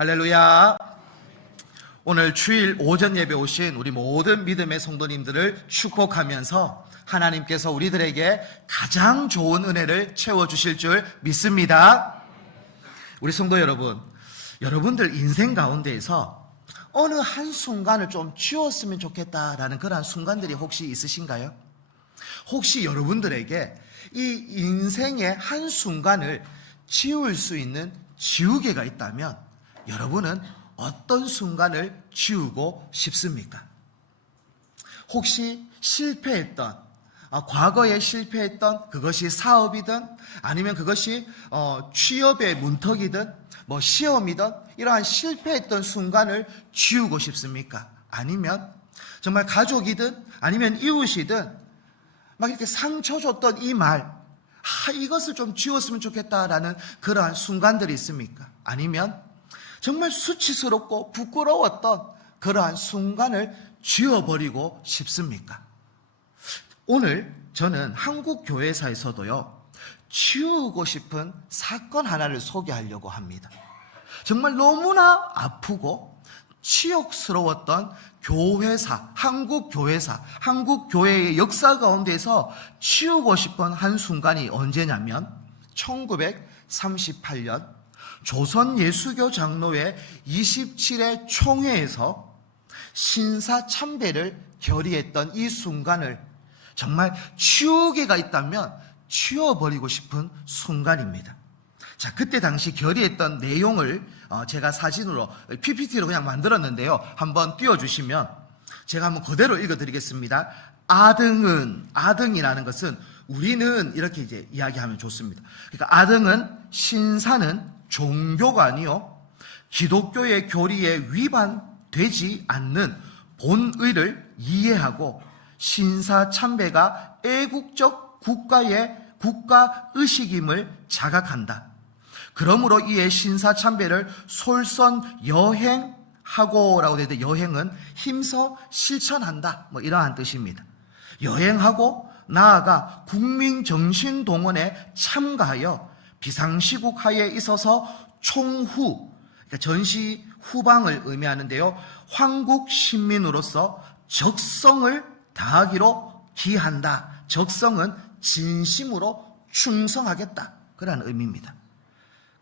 할렐루야. 오늘 주일 오전 예배 오신 우리 모든 믿음의 성도님들을 축복하면서 하나님께서 우리들에게 가장 좋은 은혜를 채워주실 줄 믿습니다. 우리 성도 여러분, 여러분들 인생 가운데에서 어느 한순간을 좀 지웠으면 좋겠다라는 그러한 순간들이 혹시 있으신가요? 혹시 여러분들에게 이 인생의 한순간을 지울 수 있는 지우개가 있다면 여러분은 어떤 순간을 지우고 싶습니까? 혹시 실패했던, 과거에 실패했던 그것이 사업이든 아니면 그것이 취업의 문턱이든 시험이든 이러한 실패했던 순간을 지우고 싶습니까? 아니면 정말 가족이든 아니면 이웃이든 막 이렇게 상처 줬던 이 말, 이것을 좀 지웠으면 좋겠다라는 그러한 순간들이 있습니까? 아니면 정말 수치스럽고 부끄러웠던 그러한 순간을 지워버리고 싶습니까? 오늘 저는 한국 교회사에서도요, 지우고 싶은 사건 하나를 소개하려고 합니다. 정말 너무나 아프고 치욕스러웠던 교회사, 한국 교회사, 한국 교회의 역사 가운데서 지우고 싶은 한순간이 언제냐면 1938년 조선예수교 장로회 27회 총회에서 신사참배를 결의했던 이 순간을 정말 지우개가 있다면 치워버리고 싶은 순간입니다. 자, 그때 당시 결의했던 내용을 제가 사진으로 PPT로 그냥 만들었는데요. 한번 띄워주시면 제가 한번 그대로 읽어드리겠습니다. 아등이라는 것은 우리는 이렇게 이제 이야기하면 좋습니다. 그러니까 아등은 신사는 종교가 아니요 기독교의 교리에 위반되지 않는 본의를 이해하고 신사참배가 애국적 국가의 국가의식임을 자각한다. 그러므로 이에 신사참배를 솔선여행하고라고 되어 있는데 여행은 힘써 실천한다. 이러한 뜻입니다. 여행하고 나아가 국민정신동원에 참가하여 비상시국 하에 있어서 총후, 그러니까 전시 후방을 의미하는데요. 황국 신민으로서 적성을 다하기로 기한다. 적성은 진심으로 충성하겠다. 그러한 의미입니다.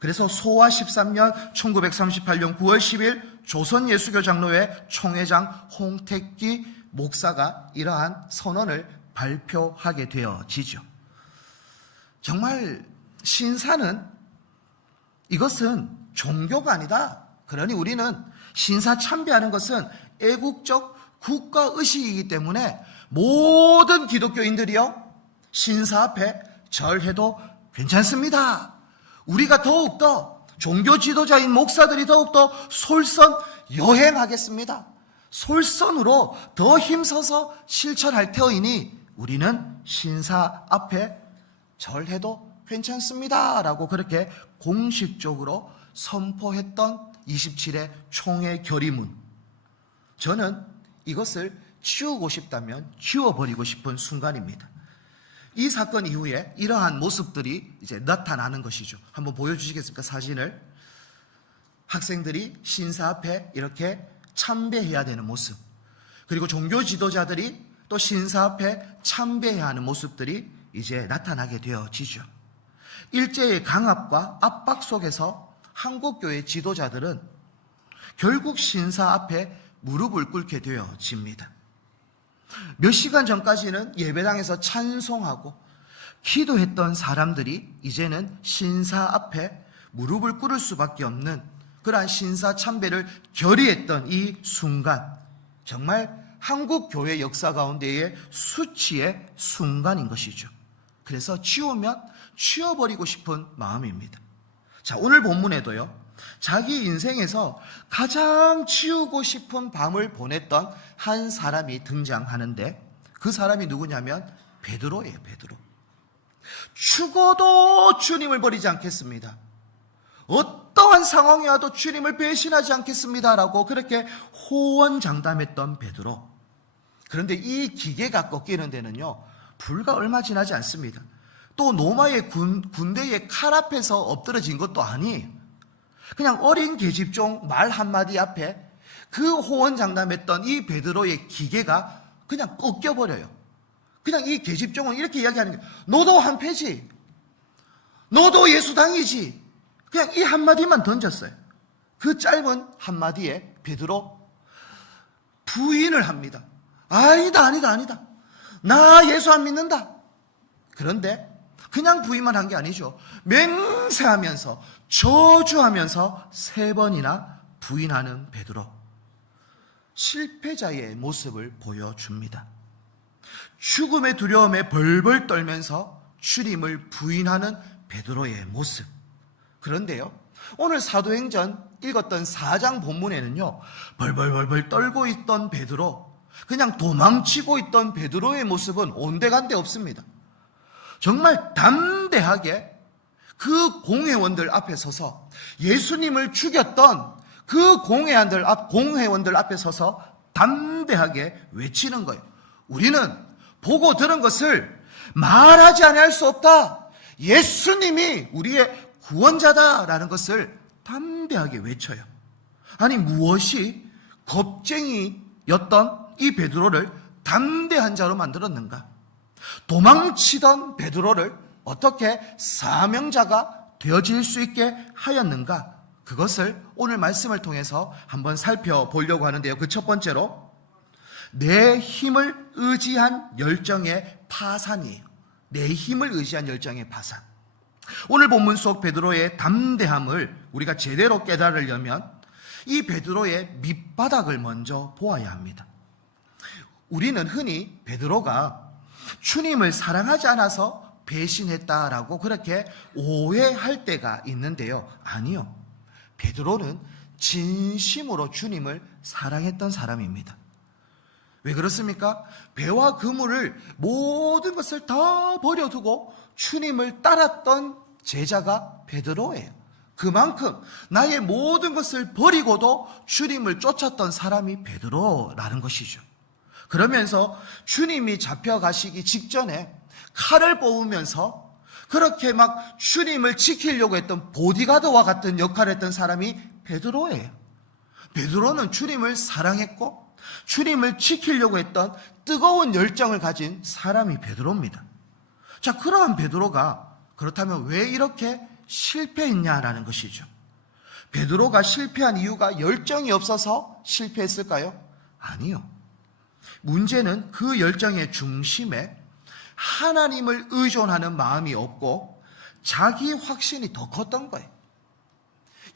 그래서 소화 13년 1938년 9월 10일 조선예수교 장로회 총회장 홍택기 목사가 이러한 선언을 발표하게 되어지죠. 정말 신사는 이것은 종교가 아니다. 그러니 우리는 신사 참배하는 것은 애국적 국가의식이기 때문에 모든 기독교인들이요 신사 앞에 절해도 괜찮습니다. 우리가 더욱더 종교 지도자인 목사들이 더욱더 솔선여행하겠습니다. 솔선으로 더 힘써서 실천할 터이니 우리는 신사 앞에 절해도 괜찮습니다 라고 그렇게 공식적으로 선포했던 27회 총회 결의문. 저는 이것을 지우고 싶다면 지워버리고 싶은 순간입니다. 이 사건 이후에 이러한 모습들이 이제 나타나는 것이죠. 한번 보여주시겠습니까? 사진을. 학생들이 신사 앞에 이렇게 참배해야 되는 모습, 그리고 종교 지도자들이 또 신사 앞에 참배해야 하는 모습들이 이제 나타나게 되어지죠. 일제의 강압과 압박 속에서 한국교회 지도자들은 결국 신사 앞에 무릎을 꿇게 되어집니다. 몇 시간 전까지는 예배당에서 찬송하고 기도했던 사람들이 이제는 신사 앞에 무릎을 꿇을 수밖에 없는 그러한 신사 참배를 결의했던 이 순간, 정말 한국교회 역사 가운데의 수치의 순간인 것이죠. 그래서 지우면 치워버리고 싶은 마음입니다. 자, 오늘 본문에도요, 자기 인생에서 가장 지우고 싶은 밤을 보냈던 한 사람이 등장하는데 그 사람이 누구냐면 베드로예요. 베드로. 죽어도 주님을 버리지 않겠습니다. 어떠한 상황이 와도 주님을 배신하지 않겠습니다라고 그렇게 호언장담했던 베드로. 그런데 이 기계가 꺾이는 데는요, 불과 얼마 지나지 않습니다. 또 로마의 군대의 칼 앞에서 엎드러진 것도 아니에요. 그냥 어린 계집종 말 한마디 앞에 그 호언장담했던 이 베드로의 기계가 그냥 꺾여버려요. 그냥 이 계집종은 이렇게 이야기하는 거예요. 너도 한패지. 너도 예수당이지. 그냥 이 한마디만 던졌어요. 그 짧은 한마디에 베드로 부인을 합니다. 아니다. 나 예수 안 믿는다. 그런데 그냥 부인만 한 게 아니죠. 맹세하면서 저주하면서 3번이나 부인하는 베드로. 실패자의 모습을 보여줍니다. 죽음의 두려움에 벌벌 떨면서 주님을 부인하는 베드로의 모습. 그런데요, 오늘 사도행전 읽었던 4장 본문에는요, 벌벌 떨고 있던 베드로, 그냥 도망치고 있던 베드로의 모습은 온데간데 없습니다. 정말 담대하게 그 공회원들 앞에 서서 예수님을 죽였던 그 공회원들 앞에 서서 담대하게 외치는 거예요. 우리는 보고 들은 것을 말하지 아니할 수 없다. 예수님이 우리의 구원자다라는 것을 담대하게 외쳐요. 아니, 무엇이 겁쟁이였던 이 베드로를 담대한 자로 만들었는가? 도망치던 베드로를 어떻게 사명자가 되어질 수 있게 하였는가? 그것을 오늘 말씀을 통해서 한번 살펴보려고 하는데요. 그 첫 번째로 내 힘을 의지한 열정의 파산이에요. 내 힘을 의지한 열정의 파산. 오늘 본문 속 베드로의 담대함을 우리가 제대로 깨달으려면 이 베드로의 밑바닥을 먼저 보아야 합니다. 우리는 흔히 베드로가 주님을 사랑하지 않아서 배신했다라고 그렇게 오해할 때가 있는데요. 아니요. 베드로는 진심으로 주님을 사랑했던 사람입니다. 왜 그렇습니까? 배와 그물을 모든 것을 다 버려두고 주님을 따랐던 제자가 베드로예요. 그만큼 나의 모든 것을 버리고도 주님을 쫓았던 사람이 베드로라는 것이죠. 그러면서 주님이 잡혀가시기 직전에 칼을 뽑으면서 그렇게 막 주님을 지키려고 했던 보디가드와 같은 역할을 했던 사람이 베드로예요. 베드로는 주님을 사랑했고 주님을 지키려고 했던 뜨거운 열정을 가진 사람이 베드로입니다. 자, 그러한 베드로가 그렇다면 왜 이렇게 실패했냐라는 것이죠. 베드로가 실패한 이유가 열정이 없어서 실패했을까요? 아니요. 문제는 그 열정의 중심에 하나님을 의존하는 마음이 없고 자기 확신이 더 컸던 거예요.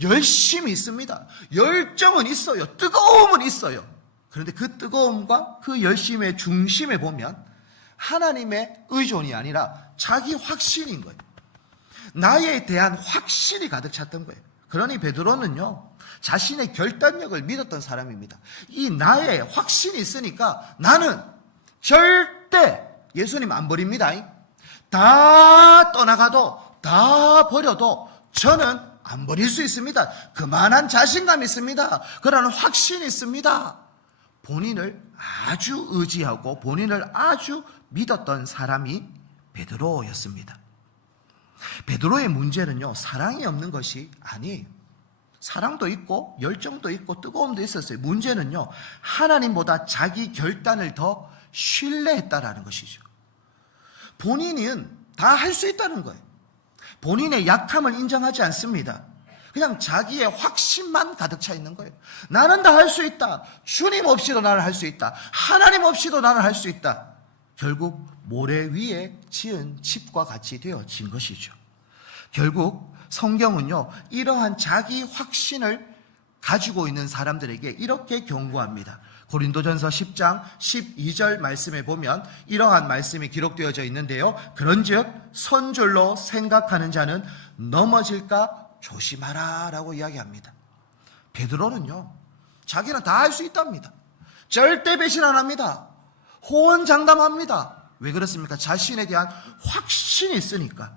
열심이 있습니다. 열정은 있어요. 뜨거움은 있어요. 그런데 그 뜨거움과 그 열심의 중심에 보면 하나님의 의존이 아니라 자기 확신인 거예요. 나에 대한 확신이 가득 찼던 거예요. 그러니 베드로는요, 자신의 결단력을 믿었던 사람입니다. 이 나의 확신이 있으니까 나는 절대 예수님 안 버립니다. 다 떠나가도 다 버려도 저는 안 버릴 수 있습니다. 그만한 자신감이 있습니다. 그러한 확신이 있습니다. 본인을 아주 의지하고 본인을 아주 믿었던 사람이 베드로였습니다. 베드로의 문제는요, 사랑이 없는 것이 아니에요. 사랑도 있고 열정도 있고 뜨거움도 있었어요. 문제는요, 하나님보다 자기 결단을 더 신뢰했다라는 것이죠. 본인은 다 할 수 있다는 거예요. 본인의 약함을 인정하지 않습니다. 그냥 자기의 확신만 가득 차 있는 거예요. 나는 다 할 수 있다. 주님 없이도 나는 할 수 있다. 하나님 없이도 나는 할 수 있다. 결국 모래 위에 지은 집과 같이 되어진 것이죠. 결국 성경은요, 이러한 자기 확신을 가지고 있는 사람들에게 이렇게 경고합니다. 고린도전서 10장 12절 말씀에 보면 이러한 말씀이 기록되어져 있는데요. 그런즉 선줄로 생각하는 자는 넘어질까 조심하라 라고 이야기합니다. 베드로는요, 자기는 다 할 수 있답니다. 절대 배신 안 합니다. 호언장담합니다. 왜 그렇습니까? 자신에 대한 확신이 있으니까.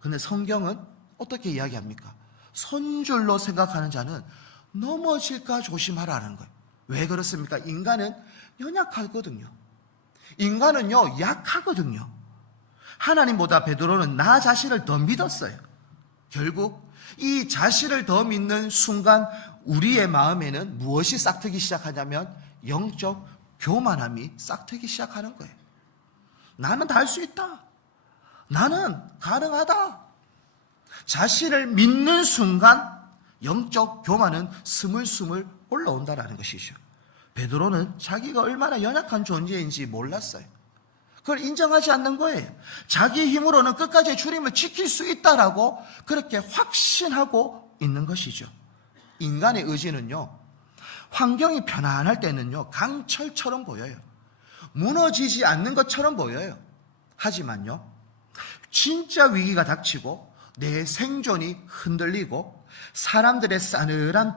근데 성경은 어떻게 이야기합니까? 선줄로 생각하는 자는 넘어질까 조심하라는 거예요. 왜 그렇습니까? 인간은 연약하거든요. 인간은요, 약하거든요. 하나님보다 베드로는 나 자신을 더 믿었어요. 결국 이 자신을 더 믿는 순간 우리의 마음에는 무엇이 싹트기 시작하냐면 영적 교만함이 싹트기 시작하는 거예요. 나는 다 할 수 있다. 나는 가능하다. 자신을 믿는 순간 영적 교만은 스물스물 올라온다라는 것이죠. 베드로는 자기가 얼마나 연약한 존재인지 몰랐어요. 그걸 인정하지 않는 거예요. 자기 힘으로는 끝까지 주님을 지킬 수 있다라고 그렇게 확신하고 있는 것이죠. 인간의 의지는요, 환경이 편안할 때는요, 강철처럼 보여요. 무너지지 않는 것처럼 보여요. 하지만요, 진짜 위기가 닥치고 내 생존이 흔들리고 사람들의 싸늘한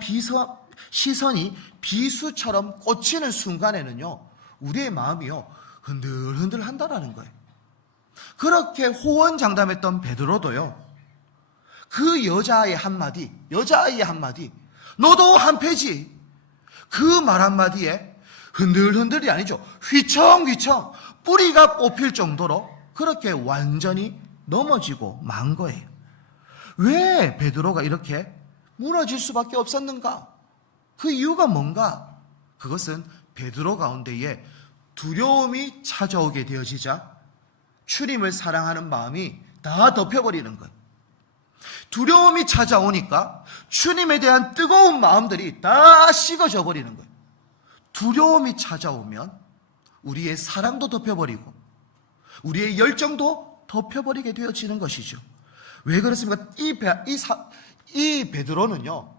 시선이 비수처럼 꽂히는 순간에는요, 우리의 마음이요, 흔들흔들 한다라는 거예요. 그렇게 호언장담했던 베드로도요, 그 여자아이의 한마디, 너도 한패지. 그 말 한마디에 흔들흔들이 아니죠. 휘청휘청 뿌리가 뽑힐 정도로 그렇게 완전히 넘어지고 만 거예요. 왜 베드로가 이렇게 무너질 수밖에 없었는가? 그 이유가 뭔가? 그것은 베드로 가운데에 두려움이 찾아오게 되어지자 주님을 사랑하는 마음이 다 덮여버리는 거예요. 두려움이 찾아오니까 주님에 대한 뜨거운 마음들이 다 식어져 버리는 거예요. 두려움이 찾아오면 우리의 사랑도 덮여버리고 우리의 열정도 덮여버리게 되어지는 것이죠. 왜 그렇습니까? 이 베드로는요,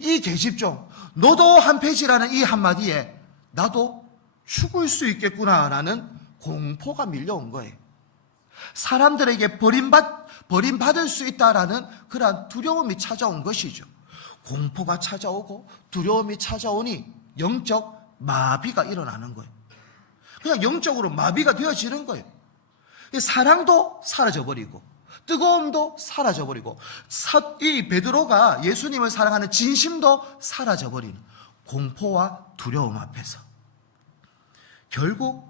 이 계집종 너도 한패지라는 이 한마디에 나도 죽을 수 있겠구나라는 공포가 밀려온 거예요. 사람들에게 버림받을 수 있다라는 그러한 두려움이 찾아온 것이죠. 공포가 찾아오고 두려움이 찾아오니 영적 마비가 일어나는 거예요. 그냥 영적으로 마비가 되어지는 거예요. 사랑도 사라져버리고 뜨거움도 사라져버리고 이 베드로가 예수님을 사랑하는 진심도 사라져버리는 공포와 두려움 앞에서 결국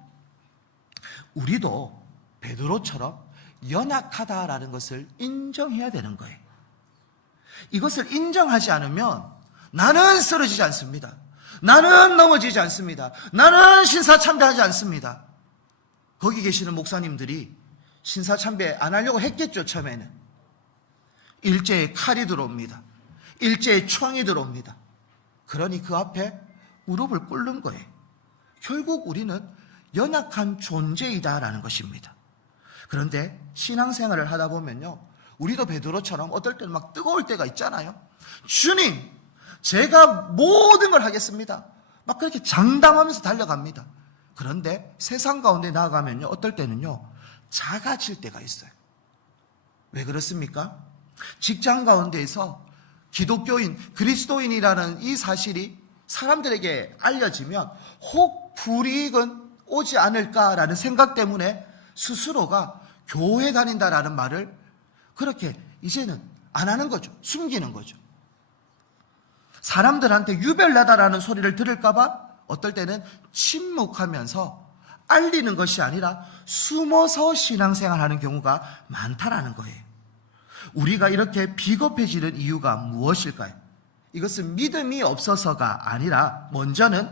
우리도 베드로처럼 연약하다라는 것을 인정해야 되는 거예요. 이것을 인정하지 않으면 나는 쓰러지지 않습니다. 나는 넘어지지 않습니다. 나는 신사참배하지 않습니다. 거기 계시는 목사님들이 신사참배 안 하려고 했겠죠. 처음에는 일제에 칼이 들어옵니다. 일제에 총이 들어옵니다. 그러니 그 앞에 무릎을 꿇는 거예요. 결국 우리는 연약한 존재이다라는 것입니다. 그런데 신앙생활을 하다 보면요, 우리도 베드로처럼 어떨 때는 막 뜨거울 때가 있잖아요. 주님, 제가 모든 걸 하겠습니다. 막 그렇게 장담하면서 달려갑니다. 그런데 세상 가운데 나아가면요, 어떨 때는요, 작아질 때가 있어요. 왜 그렇습니까? 직장 가운데에서 기독교인, 그리스도인이라는 이 사실이 사람들에게 알려지면 혹 불이익은 오지 않을까라는 생각 때문에 스스로가 교회 다닌다라는 말을 그렇게 이제는 안 하는 거죠. 숨기는 거죠. 사람들한테 유별나다라는 소리를 들을까봐 어떨 때는 침묵하면서 알리는 것이 아니라 숨어서 신앙생활하는 경우가 많다라는 거예요. 우리가 이렇게 비겁해지는 이유가 무엇일까요? 이것은 믿음이 없어서가 아니라 먼저는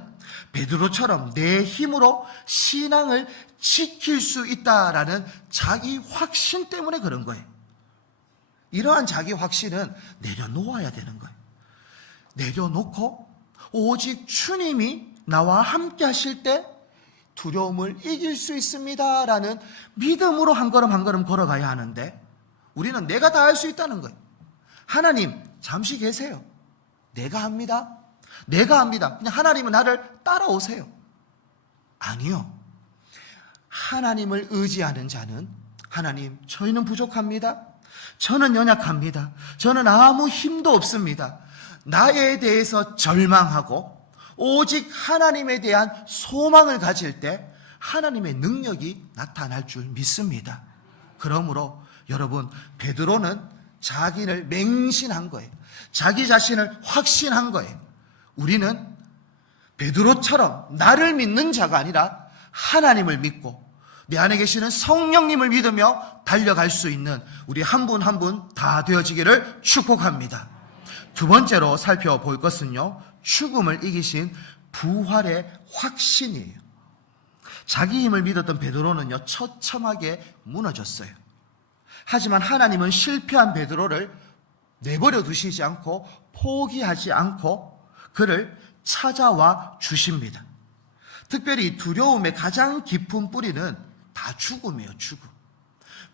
베드로처럼 내 힘으로 신앙을 지킬 수 있다라는 자기 확신 때문에 그런 거예요. 이러한 자기 확신은 내려놓아야 되는 거예요. 내려놓고 오직 주님이 나와 함께 하실 때 두려움을 이길 수 있습니다라는 믿음으로 한 걸음 한 걸음 걸어가야 하는데 우리는 내가 다 할 수 있다는 거예요. 하나님 잠시 계세요. 내가 합니다. 그냥 하나님은 나를 따라오세요. 아니요. 하나님을 의지하는 자는 하나님, 저희는 부족합니다. 저는 연약합니다. 저는 아무 힘도 없습니다. 나에 대해서 절망하고 오직 하나님에 대한 소망을 가질 때 하나님의 능력이 나타날 줄 믿습니다. 그러므로 여러분, 베드로는 자기를 맹신한 거예요. 자기 자신을 확신한 거예요. 우리는 베드로처럼 나를 믿는 자가 아니라 하나님을 믿고 내 안에 계시는 성령님을 믿으며 달려갈 수 있는 우리 한 분 한 분 다 되어지기를 축복합니다. 두 번째로 살펴볼 것은요, 죽음을 이기신 부활의 확신이에요. 자기 힘을 믿었던 베드로는요, 처참하게 무너졌어요. 하지만 하나님은 실패한 베드로를 내버려 두시지 않고 포기하지 않고 그를 찾아와 주십니다. 특별히 두려움의 가장 깊은 뿌리는 다 죽음이에요. 죽음.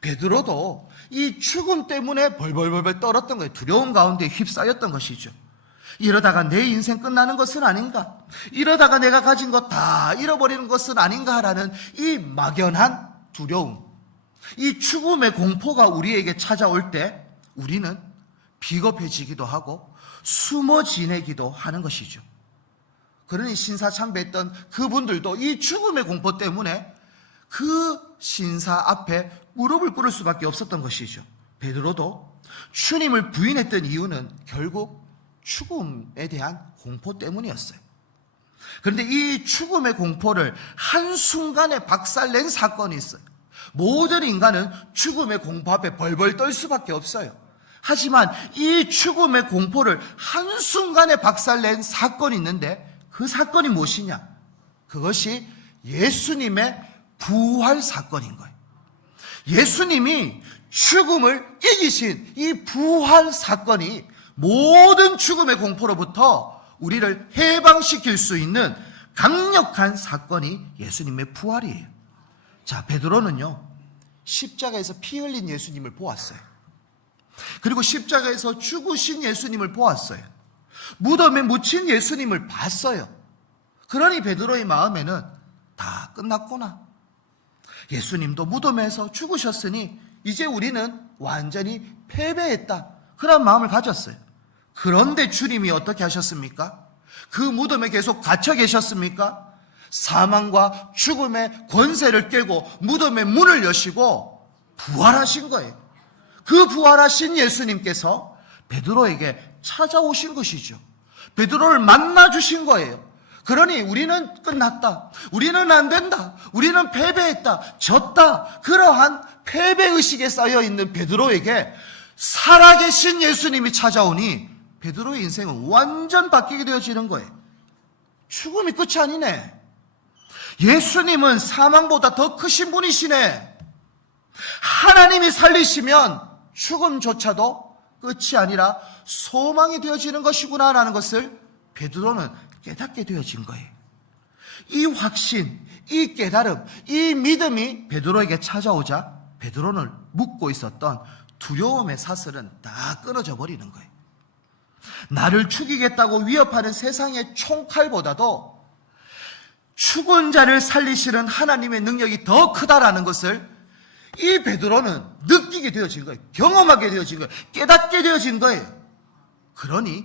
베드로도 이 죽음 때문에 벌벌벌 떨었던 거예요. 두려움 가운데 휩싸였던 것이죠. 이러다가 내 인생 끝나는 것은 아닌가? 이러다가 내가 가진 것 다 잃어버리는 것은 아닌가라는 이 막연한 두려움, 이 죽음의 공포가 우리에게 찾아올 때 우리는 비겁해지기도 하고 숨어 지내기도 하는 것이죠. 그러니 신사참배했던 그분들도 이 죽음의 공포 때문에 그 신사 앞에 무릎을 꿇을 수밖에 없었던 것이죠. 베드로도 주님을 부인했던 이유는 결국 죽음에 대한 공포 때문이었어요. 그런데 이 죽음의 공포를 한순간에 박살낸 사건이 있어요. 모든 인간은 죽음의 공포 앞에 벌벌 떨 수밖에 없어요. 하지만 이 죽음의 공포를 한순간에 박살낸 사건이 있는데 그 사건이 무엇이냐? 그것이 예수님의 부활 사건인 거예요. 예수님이 죽음을 이기신 이 부활 사건이 모든 죽음의 공포로부터 우리를 해방시킬 수 있는 강력한 사건이 예수님의 부활이에요. 자, 베드로는요, 십자가에서 피 흘린 예수님을 보았어요. 그리고 십자가에서 죽으신 예수님을 보았어요. 무덤에 묻힌 예수님을 봤어요. 그러니 베드로의 마음에는 다 끝났구나. 예수님도 무덤에서 죽으셨으니 이제 우리는 완전히 패배했다. 그런 마음을 가졌어요. 그런데 주님이 어떻게 하셨습니까? 그 무덤에 계속 갇혀 계셨습니까? 사망과 죽음의 권세를 깨고 무덤의 문을 여시고 부활하신 거예요. 그 부활하신 예수님께서 베드로에게 찾아오신 것이죠. 베드로를 만나 주신 거예요. 그러니 우리는 끝났다. 우리는 안 된다. 우리는 패배했다. 졌다. 그러한 패배의식에 쌓여있는 베드로에게 살아계신 예수님이 찾아오니 베드로의 인생은 완전 바뀌게 되어지는 거예요. 죽음이 끝이 아니네. 예수님은 사망보다 더 크신 분이시네. 하나님이 살리시면 죽음조차도 끝이 아니라 소망이 되어지는 것이구나라는 것을 베드로는 깨닫게 되어진 거예요. 이 확신, 이 깨달음, 이 믿음이 베드로에게 찾아오자 베드로는 묻고 있었던 두려움의 사슬은 다 끊어져 버리는 거예요. 나를 죽이겠다고 위협하는 세상의 총칼보다도 죽은 자를 살리시는 하나님의 능력이 더 크다라는 것을 이 베드로는 느끼게 되어진 거예요. 경험하게 되어진 거예요. 깨닫게 되어진 거예요. 그러니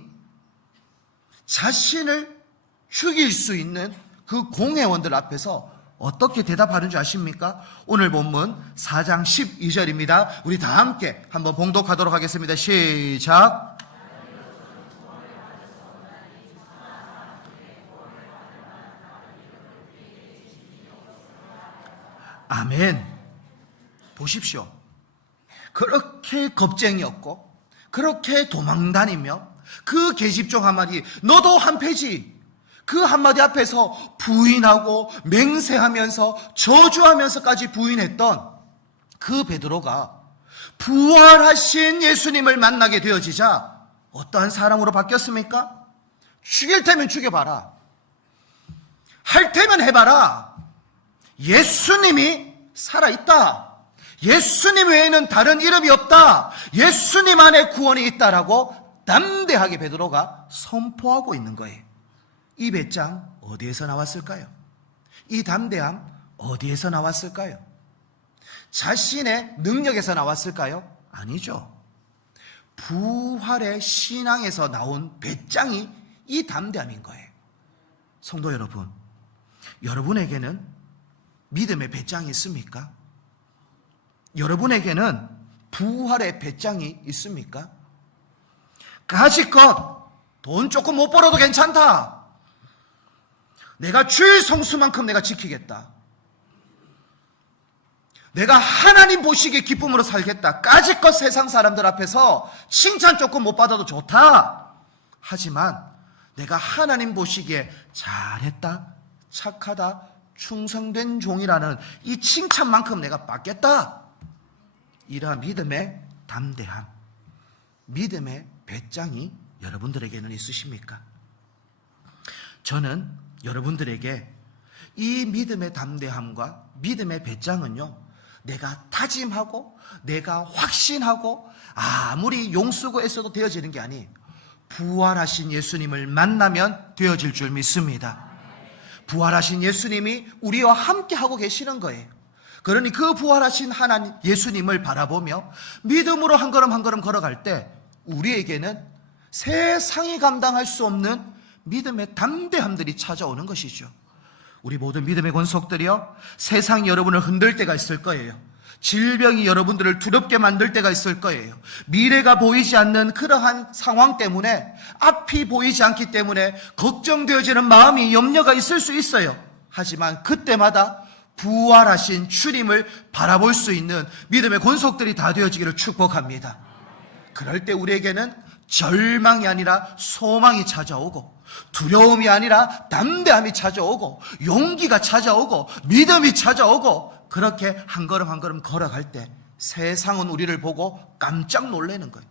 자신을 죽일 수 있는 그 공회원들 앞에서 어떻게 대답하는 줄 아십니까? 오늘 본문 4장 12절입니다. 우리 다 함께 한번 봉독하도록 하겠습니다. 시작. 아멘. 보십시오. 그렇게 겁쟁이였고 그렇게 도망다니며 그 계집종 한마디 너도 한패지, 그 한마디 앞에서 부인하고 맹세하면서 저주하면서까지 부인했던 그 베드로가 부활하신 예수님을 만나게 되어지자 어떠한 사람으로 바뀌었습니까? 죽일 테면 죽여봐라, 할 테면 해봐라, 예수님이 살아있다, 예수님 외에는 다른 이름이 없다, 예수님 안에 구원이 있다라고 담대하게 베드로가 선포하고 있는 거예요. 이 배짱 어디에서 나왔을까요? 이 담대함 어디에서 나왔을까요? 자신의 능력에서 나왔을까요? 아니죠. 부활의 신앙에서 나온 배짱이 이 담대함인 거예요. 성도 여러분, 여러분에게는 믿음의 배짱이 있습니까? 여러분에게는 부활의 배짱이 있습니까? 가지껏 돈 조금 못 벌어도 괜찮다. 내가 주일 성수만큼 내가 지키겠다. 내가 하나님 보시기에 기쁨으로 살겠다. 까짓것 세상 사람들 앞에서 칭찬 조금 못 받아도 좋다. 하지만 내가 하나님 보시기에 잘했다, 착하다, 충성된 종이라는 이 칭찬만큼 내가 받겠다. 이러한 믿음의 담대함, 믿음의 배짱이 여러분들에게는 있으십니까? 저는 여러분들에게 이 믿음의 담대함과 믿음의 배짱은요, 내가 다짐하고 내가 확신하고 아무리 용쓰고 애써도 되어지는 게 아니에요. 부활하신 예수님을 만나면 되어질 줄 믿습니다. 부활하신 예수님이 우리와 함께 하고 계시는 거예요. 그러니 그 부활하신 하나님 예수님을 바라보며 믿음으로 한 걸음 한 걸음 걸어갈 때 우리에게는 세상이 감당할 수 없는 믿음의 담대함들이 찾아오는 것이죠. 우리 모든 믿음의 권속들이요, 세상이 여러분을 흔들 때가 있을 거예요. 질병이 여러분들을 두렵게 만들 때가 있을 거예요. 미래가 보이지 않는 그러한 상황 때문에, 앞이 보이지 않기 때문에 걱정되어지는 마음이, 염려가 있을 수 있어요. 하지만 그때마다 부활하신 주님을 바라볼 수 있는 믿음의 권속들이 다 되어지기를 축복합니다. 그럴 때 우리에게는 절망이 아니라 소망이 찾아오고, 두려움이 아니라 담대함이 찾아오고, 용기가 찾아오고, 믿음이 찾아오고, 그렇게 한 걸음 한 걸음 걸어갈 때 세상은 우리를 보고 깜짝 놀라는 거예요.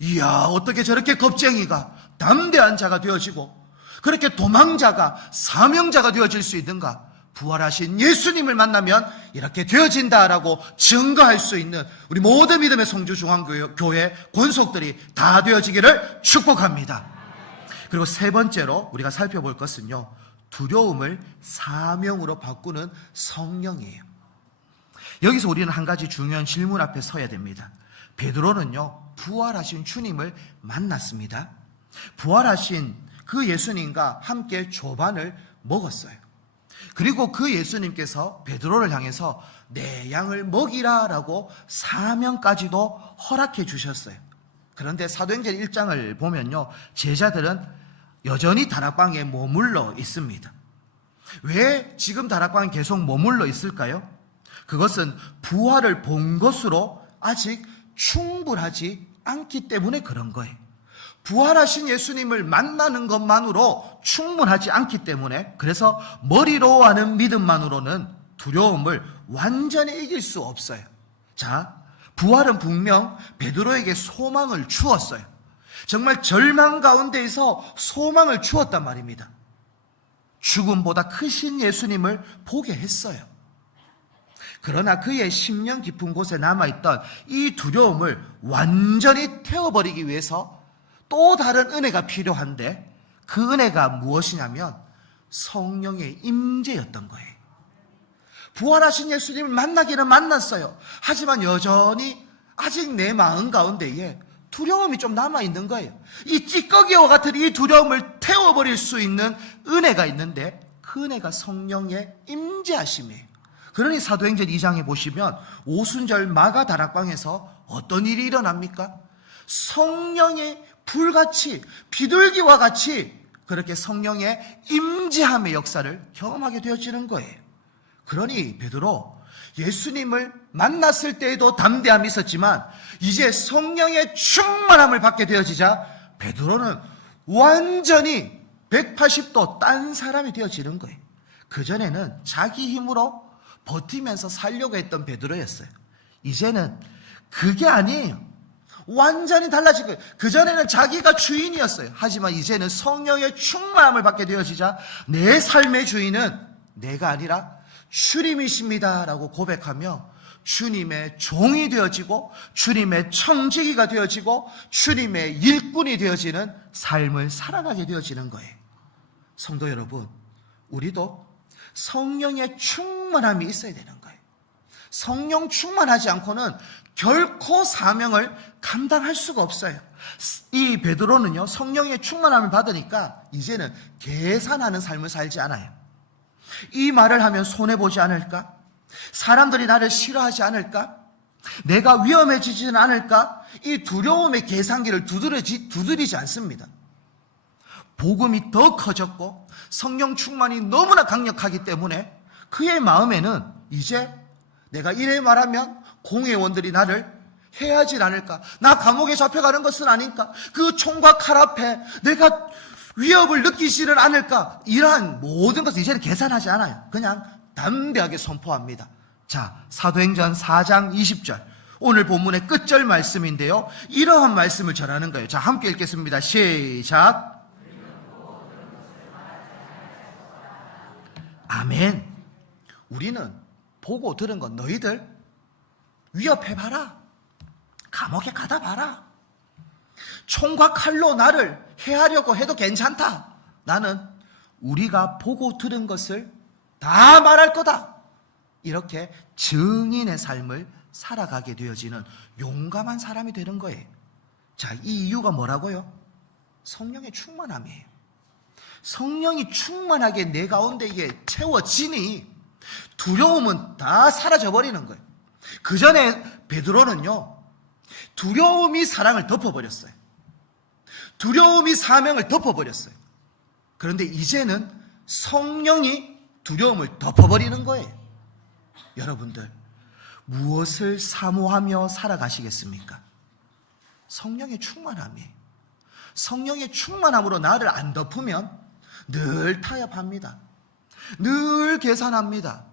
이야, 어떻게 저렇게 겁쟁이가 담대한 자가 되어지고 그렇게 도망자가 사명자가 되어질 수 있는가? 부활하신 예수님을 만나면 이렇게 되어진다라고 증거할 수 있는 우리 모든 믿음의 성주중앙교회 권속들이 다 되어지기를 축복합니다. 그리고 세 번째로 우리가 살펴볼 것은요, 두려움을 사명으로 바꾸는 성령이에요. 여기서 우리는 한 가지 중요한 질문 앞에 서야 됩니다. 베드로는요, 부활하신 주님을 만났습니다. 부활하신 그 예수님과 함께 조반을 먹었어요. 그리고 그 예수님께서 베드로를 향해서 내 양을 먹이라라고 사명까지도 허락해 주셨어요. 그런데 사도행전 1장을 보면요, 제자들은 여전히 다락방에 머물러 있습니다. 왜 지금 다락방에 계속 머물러 있을까요? 그것은 부활을 본 것으로 아직 충분하지 않기 때문에 그런 거예요. 부활하신 예수님을 만나는 것만으로 충분하지 않기 때문에, 그래서 머리로 하는 믿음만으로는 두려움을 완전히 이길 수 없어요. 자, 부활은 분명 베드로에게 소망을 주었어요. 정말 절망 가운데에서 소망을 주었단 말입니다. 죽음보다 크신 예수님을 보게 했어요. 그러나 그의 심령 깊은 곳에 남아있던 이 두려움을 완전히 태워버리기 위해서 또 다른 은혜가 필요한데, 그 은혜가 무엇이냐면 성령의 임재였던 거예요. 부활하신 예수님을 만나기는 만났어요. 하지만 여전히 아직 내 마음 가운데에 두려움이 좀 남아있는 거예요. 이 찌꺼기와 같은 이 두려움을 태워버릴 수 있는 은혜가 있는데, 그 은혜가 성령의 임재하심이에요. 그러니 사도행전 2장에 보시면 오순절 마가 다락방에서 어떤 일이 일어납니까? 성령의 불같이, 비둘기와 같이 그렇게 성령의 임재함의 역사를 경험하게 되어지는 거예요. 그러니 베드로, 예수님을 만났을 때에도 담대함이 있었지만 이제 성령의 충만함을 받게 되어지자 베드로는 완전히 180도 딴 사람이 되어지는 거예요. 그전에는 자기 힘으로 버티면서 살려고 했던 베드로였어요. 이제는 그게 아니에요. 완전히 달라진 거예요. 그전에는 자기가 주인이었어요. 하지만 이제는 성령의 충만함을 받게 되어지자 내 삶의 주인은 내가 아니라 주님이십니다 라고 고백하며 주님의 종이 되어지고 주님의 청지기가 되어지고 주님의 일꾼이 되어지는 삶을 살아가게 되어지는 거예요. 성도 여러분, 우리도 성령의 충만함이 있어야 되는 거예요. 성령 충만하지 않고는 결코 사명을 감당할 수가 없어요. 이 베드로는요, 성령의 충만함을 받으니까 이제는 계산하는 삶을 살지 않아요. 이 말을 하면 손해보지 않을까? 사람들이 나를 싫어하지 않을까? 내가 위험해지지는 않을까? 이 두려움의 계산기를 두드리지 않습니다. 복음이 더 커졌고 성령 충만이 너무나 강력하기 때문에 그의 마음에는 이제 내가 이래 말하면 공회원들이 나를 해하지 않을까? 나 감옥에 잡혀가는 것은 아닐까? 그 총과 칼 앞에 내가 위협을 느끼지는 않을까? 이러한 모든 것을 이제는 계산하지 않아요. 그냥 담대하게 선포합니다. 자, 사도행전 4장 20절. 오늘 본문의 끝절 말씀인데요. 이러한 말씀을 전하는 거예요. 자, 함께 읽겠습니다. 시작. 아멘. 우리는 보고 들은 건 너희들 위협해봐라. 감옥에 가다 봐라. 총과 칼로 나를 해하려고 해도 괜찮다. 나는 우리가 보고 들은 것을 다 말할 거다. 이렇게 증인의 삶을 살아가게 되어지는 용감한 사람이 되는 거예요. 자, 이 이유가 뭐라고요? 성령의 충만함이에요. 성령이 충만하게 내 가운데 이게 채워지니 두려움은 다 사라져버리는 거예요. 그 전에 베드로는요, 두려움이 사랑을 덮어버렸어요. 두려움이 사명을 덮어버렸어요. 그런데 이제는 성령이 두려움을 덮어버리는 거예요. 여러분들, 무엇을 사모하며 살아가시겠습니까? 성령의 충만함이에요. 성령의 충만함으로 나를 안 덮으면 늘 타협합니다. 늘 계산합니다.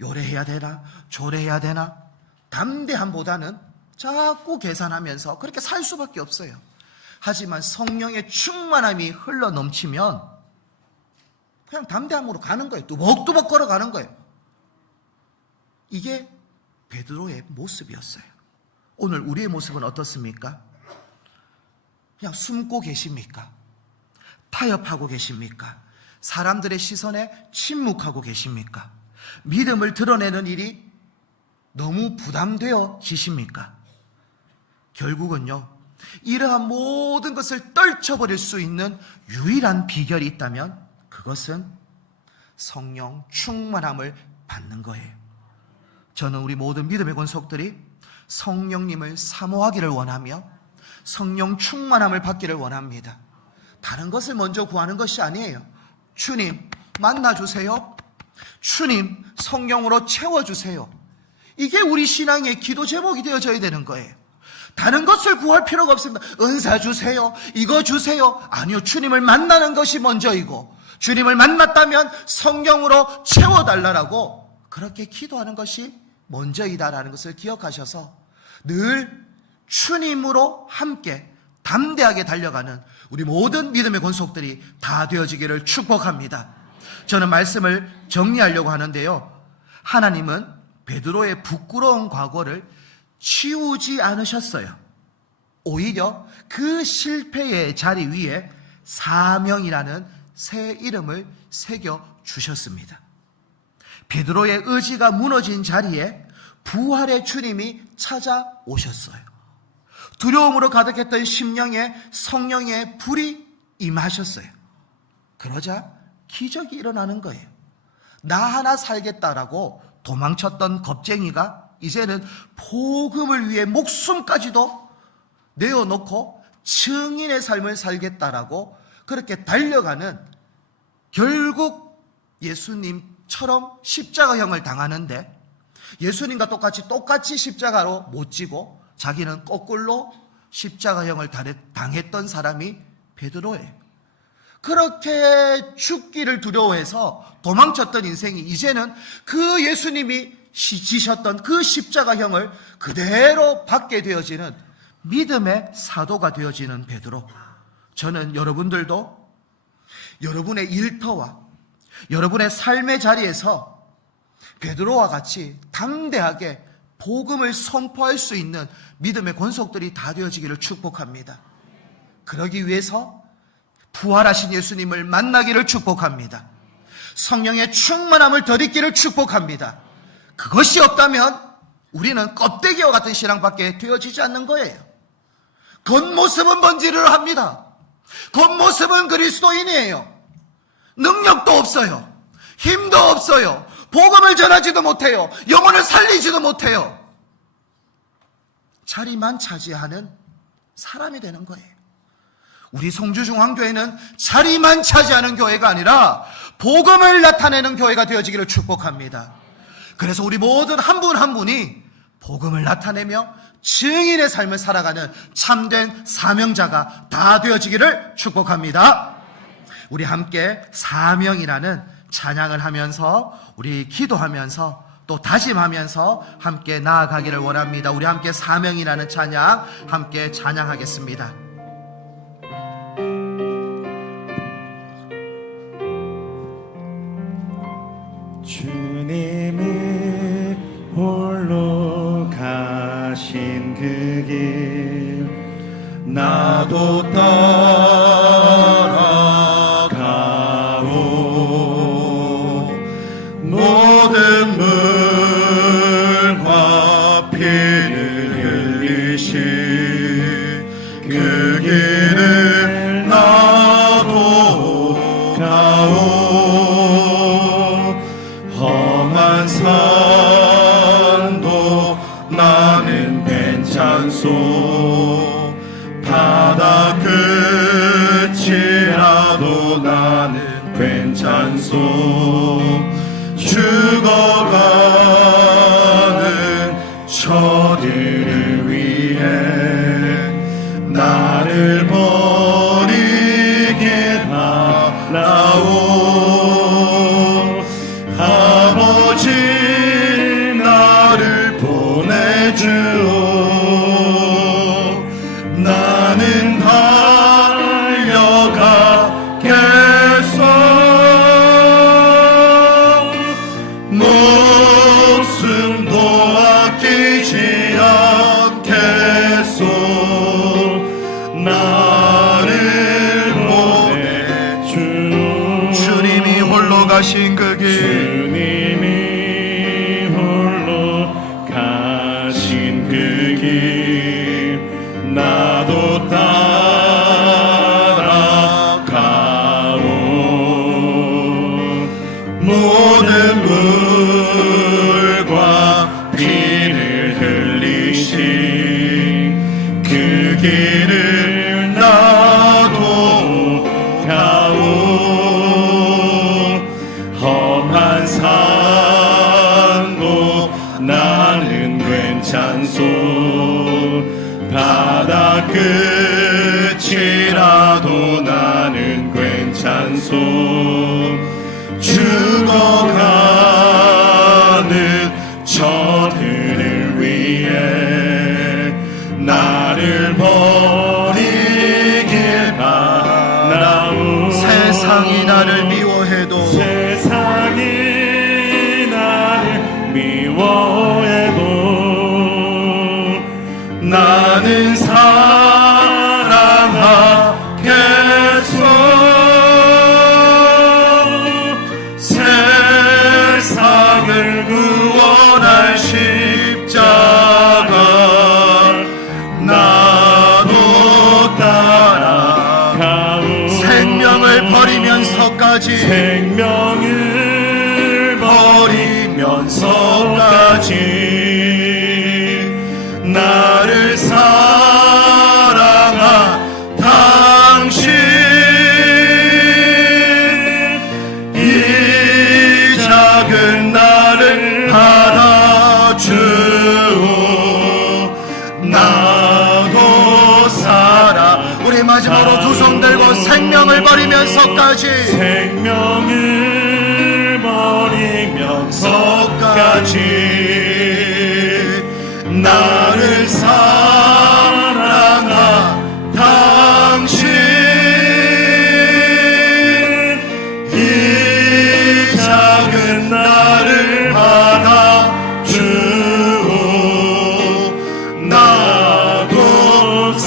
요래해야 되나 저래해야 되나. 담대함보다는 자꾸 계산하면서 그렇게 살 수밖에 없어요. 하지만 성령의 충만함이 흘러넘치면 그냥 담대함으로 가는 거예요. 뚜벅뚜벅 걸어가는 거예요. 이게 베드로의 모습이었어요. 오늘 우리의 모습은 어떻습니까? 그냥 숨고 계십니까? 타협하고 계십니까? 사람들의 시선에 침묵하고 계십니까? 믿음을 드러내는 일이 너무 부담되어지십니까? 결국은요, 이러한 모든 것을 떨쳐버릴 수 있는 유일한 비결이 있다면 그것은 성령 충만함을 받는 거예요. 저는 우리 모든 믿음의 권속들이 성령님을 사모하기를 원하며 성령 충만함을 받기를 원합니다. 다른 것을 먼저 구하는 것이 아니에요. 주님 만나주세요. 주님 성령으로 채워주세요. 이게 우리 신앙의 기도 제목이 되어져야 되는 거예요. 다른 것을 구할 필요가 없습니다. 은사 주세요, 이거 주세요. 아니요, 주님을 만나는 것이 먼저이고 주님을 만났다면 성령으로 채워달라고 그렇게 기도하는 것이 먼저이다라는 것을 기억하셔서 늘 주님으로 함께 담대하게 달려가는 우리 모든 믿음의 권속들이 다 되어지기를 축복합니다. 저는 말씀을 정리하려고 하는데요, 하나님은 베드로의 부끄러운 과거를 치우지 않으셨어요. 오히려 그 실패의 자리 위에 사명이라는 새 이름을 새겨 주셨습니다. 베드로의 의지가 무너진 자리에 부활의 주님이 찾아오셨어요. 두려움으로 가득했던 심령에 성령의 불이 임하셨어요. 그러자 기적이 일어나는 거예요. 나 하나 살겠다라고 도망쳤던 겁쟁이가 이제는 복음을 위해 목숨까지도 내어놓고 증인의 삶을 살겠다라고 그렇게 달려가는, 결국 예수님처럼 십자가형을 당하는데 예수님과 똑같이 십자가로 못 지고 자기는 거꾸로 십자가형을 당했던 사람이 베드로예요. 그렇게 죽기를 두려워해서 도망쳤던 인생이 이제는 그 예수님이 지셨던 그 십자가형을 그대로 받게 되어지는 믿음의 사도가 되어지는 베드로. 저는 여러분들도 여러분의 일터와 여러분의 삶의 자리에서 베드로와 같이 담대하게 복음을 선포할 수 있는 믿음의 권속들이 다 되어지기를 축복합니다. 그러기 위해서 부활하신 예수님을 만나기를 축복합니다. 성령의 충만함을 덧입기를 축복합니다. 그것이 없다면 우리는 껍데기와 같은 신앙밖에 되어지지 않는 거예요. 겉모습은 번지를 합니다. 겉모습은 그리스도인이에요. 능력도 없어요. 힘도 없어요. 복음을 전하지도 못해요. 영혼을 살리지도 못해요. 자리만 차지하는 사람이 되는 거예요. 우리 송주중앙교회는 자리만 차지하는 교회가 아니라 복음을 나타내는 교회가 되어지기를 축복합니다. 그래서 우리 모든 한 분 한 분이 복음을 나타내며 증인의 삶을 살아가는 참된 사명자가 다 되어지기를 축복합니다. 우리 함께 사명이라는 찬양을 하면서 우리 기도하면서 또 다짐하면서 함께 나아가기를 원합니다. 우리 함께 사명이라는 찬양 함께 찬양하겠습니다. 주님이 홀로 가신 그 길 나도 따라가오. 모든 물과 피를 흘리신 그 길을 나도 가오. 험한 산도 나는 괜찮소. 바다 끝이라도 나는 괜찮소. 죽어가는 저들을 위해 나를 버리게 하라오. 아버지 나를 보내주오. 나는 달려가겠소. 목숨도 아끼지 않겠소. 나를 보내주오. 주님이 홀로 가신 그 길, 주님이 홀로 가신 그 길 나도 따라가오. 모든 물과 피를 흘리신 그 길을 나도 가오. 험한 산도 나는 괜찮소. 바다 끝이라도 나는 괜찮소. 죽어가는 저들을 위해 나를 버리길 바라오. 세상이 나를 미워해도, 세상이 나를 미워해도 나는 사랑하겠소. 세상을 구원할 십자가 나도 따라가오. 생명을 버리면서까지, 생명을 버리면서까지 나를 사랑한 당신, 이 작은 나를 받아주오. 나도 살아. 우리 마지막으로 두 손 들고 생명을 버리면서까지, 생명을 버리면서까지 나를 사랑한 당신, 이 작은 나를 받아주오. 나도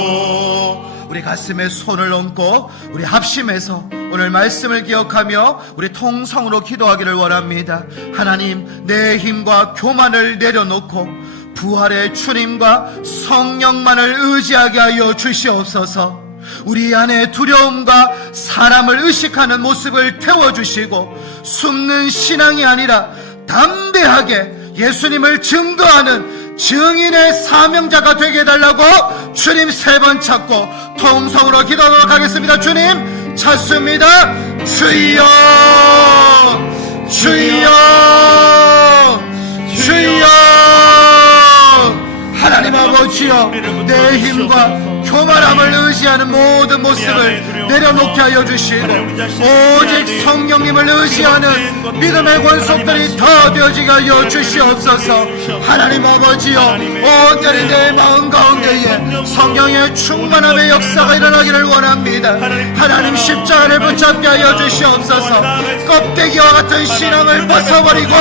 사랑하오. 우리 가슴에 손을 얹고 우리 합심해서 오늘 말씀을 기억하며 우리 통성으로 기도하기를 원합니다. 하나님, 내 힘과 교만을 내려놓고 부활의 주님과 성령만을 의지하게 하여 주시옵소서. 우리 안에 두려움과 사람을 의식하는 모습을 태워주시고 숨는 신앙이 아니라 담대하게 예수님을 증거하는 증인의 사명자가 되게 해달라고 주님 3번 찾고 통성으로 기도하도록 하겠습니다. 주님, 찾습니다. 주여, 주여, 주여. 하나님 아버지여, 내 힘과 교만함을 의지하는 모든 모습을 내려놓게 하여 주시고 오직 성령님을 의지하는 믿음의 권속들이 다 되어지게 하여 주시옵소서. 하나님 아버지여, 온전히 내 마음 가운데에 성령의 충만함의 역사가 일어나기를 원합니다. 하나님 십자가를 붙잡게 하여 주시옵소서. 껍데기와 같은 신앙을 벗어버리고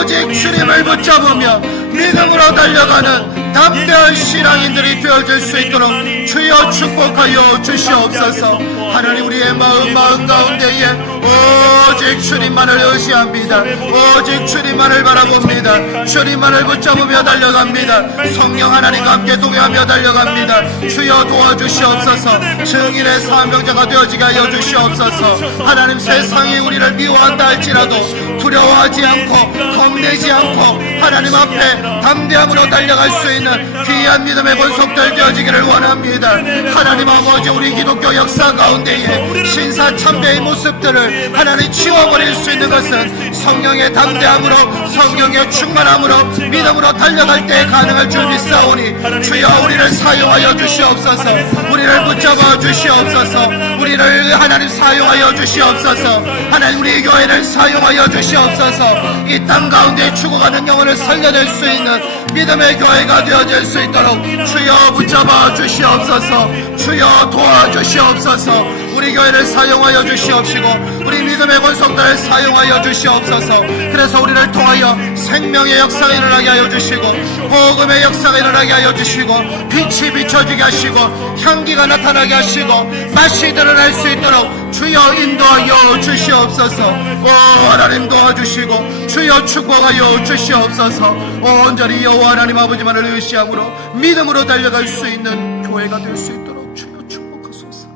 오직 주님을 붙잡으며 믿음으로 달려가는 담대한 신앙인들이 되어질 수 있도록 주여 축복하여 주시옵소서. 하나님, 우리의 마음 가운데에 오직 주님만을 의지합니다. 오직 주님만을 바라봅니다. 주님만을 붙잡으며 달려갑니다. 성령 하나님과 함께 동행하며 달려갑니다. 주여 도와주시옵소서. 증인의 사명자가 되어지게 하여 주시옵소서. 하나님, 세상이 우리를 미워한다 할지라도 두려워하지 않고 겁내지 않고 하나님 앞에 담대함으로 달려갈 수 있는 귀한 믿음의 권속들 되어지기를 원합니다. 하나님 아버지, 우리 기독교 역사 가운데에 신사참배의 모습들을 하나님 치워버릴 수 있는 것은 성령의 담대함으로 성령의 충만함으로 믿음으로 달려갈 때 가능할 줄 믿사오니 주여 우리를 사용하여 주시옵소서. 우리를 붙잡아 주시옵소서. 우리를 하나님 사용하여 주시옵소서. 하나님, 우리 교회를 사용하여 주시옵소서. 이 땅 가운데 죽어가는 영혼을 살려낼 수 있는 믿음의 교회가 되어질 수 있도록 주여 붙잡아 주시옵소서. 주여 도와주시옵소서. 우리 교회를 사용하여 주시옵시고 우리 믿음의 권속들을 사용하여 주시옵소서. 그래서 우리를 통하여 생명의 역사가 일어나게 하여 주시고 복음의 역사가 일어나게 하여 주시고 빛이 비춰지게 하시고 향기가 나타나게 하시고 맛이 드러날 수 있도록 주여 인도하여 주시옵소서. 오 하나님 도와주시고 주여 축복하여 주시옵소서. 온전히 여호와 하나님 아버지만을 의시함으로 믿음으로 달려갈 수 있는 교회가 될 수 있도록 주여 축복하소서.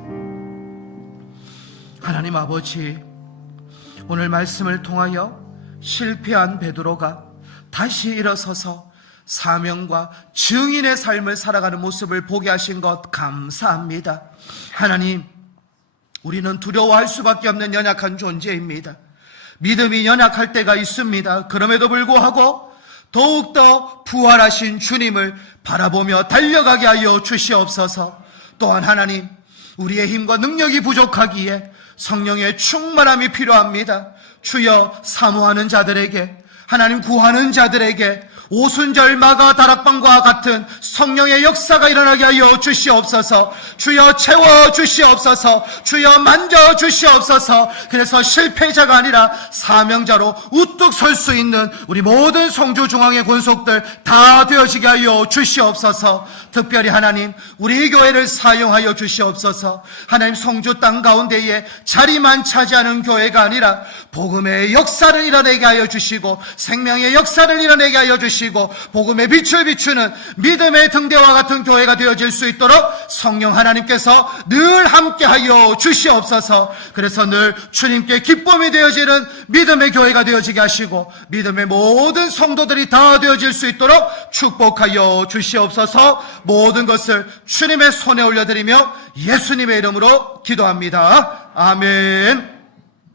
하나님 아버지, 오늘 말씀을 통하여 실패한 베드로가 다시 일어서서 사명과 증인의 삶을 살아가는 모습을 보게 하신 것 감사합니다. 하나님, 우리는 두려워할 수밖에 없는 연약한 존재입니다. 믿음이 연약할 때가 있습니다. 그럼에도 불구하고 더욱더 부활하신 주님을 바라보며 달려가게 하여 주시옵소서. 또한 하나님, 우리의 힘과 능력이 부족하기에 성령의 충만함이 필요합니다. 주여, 사모하는 자들에게, 하나님 구하는 자들에게 오순절 마가 다락방과 같은 성령의 역사가 일어나게 하여 주시옵소서. 주여 채워 주시옵소서. 주여 만져 주시옵소서. 그래서 실패자가 아니라 사명자로 우뚝 설 수 있는 우리 모든 성주 중앙의 권속들 다 되어지게 하여 주시옵소서. 특별히 하나님, 우리 교회를 사용하여 주시옵소서. 하나님, 성주 땅 가운데에 자리만 차지하는 교회가 아니라 복음의 역사를 일어나게 하여 주시고 생명의 역사를 일어나게 하여 주시고 복음의 빛을 비추는 믿음의 등대와 같은 교회가 되어질 수 있도록 성령 하나님께서 늘 함께하여 주시옵소서. 그래서 늘 주님께 기쁨이 되어지는 믿음의 교회가 되어지게 하시고 믿음의 모든 성도들이 다 되어질 수 있도록 축복하여 주시옵소서. 모든 것을 주님의 손에 올려드리며 예수님의 이름으로 기도합니다. 아멘.